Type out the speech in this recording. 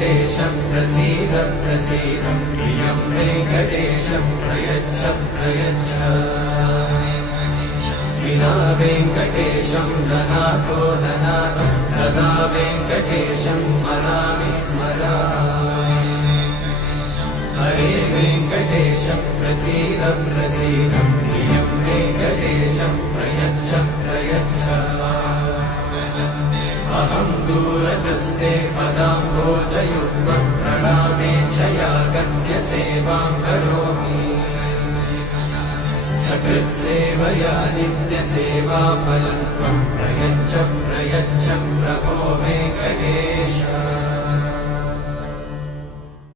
वेङ्कटेशं प्रसीद प्रसीद प्रियं वेङ्कटेशं प्रयच्छ प्रयच्छ विना वेङ्कटेशं ननाथो ननाथ सदा वेङ्कटेशं स्मरामि स्मरामि हरे वेङ्कटेशं प्रसीद प्रसीद प्रियं वेङ्कटेशं प्रयच्छ प्रयच्छ अहं दूरतस्ते पदाम्भोजयुग्मं प्रणामेच्छया गद्य सेवां करोमि सकृत्सेवया नित्यसेवाफलं त्वं प्रयच्छ प्रयच्छ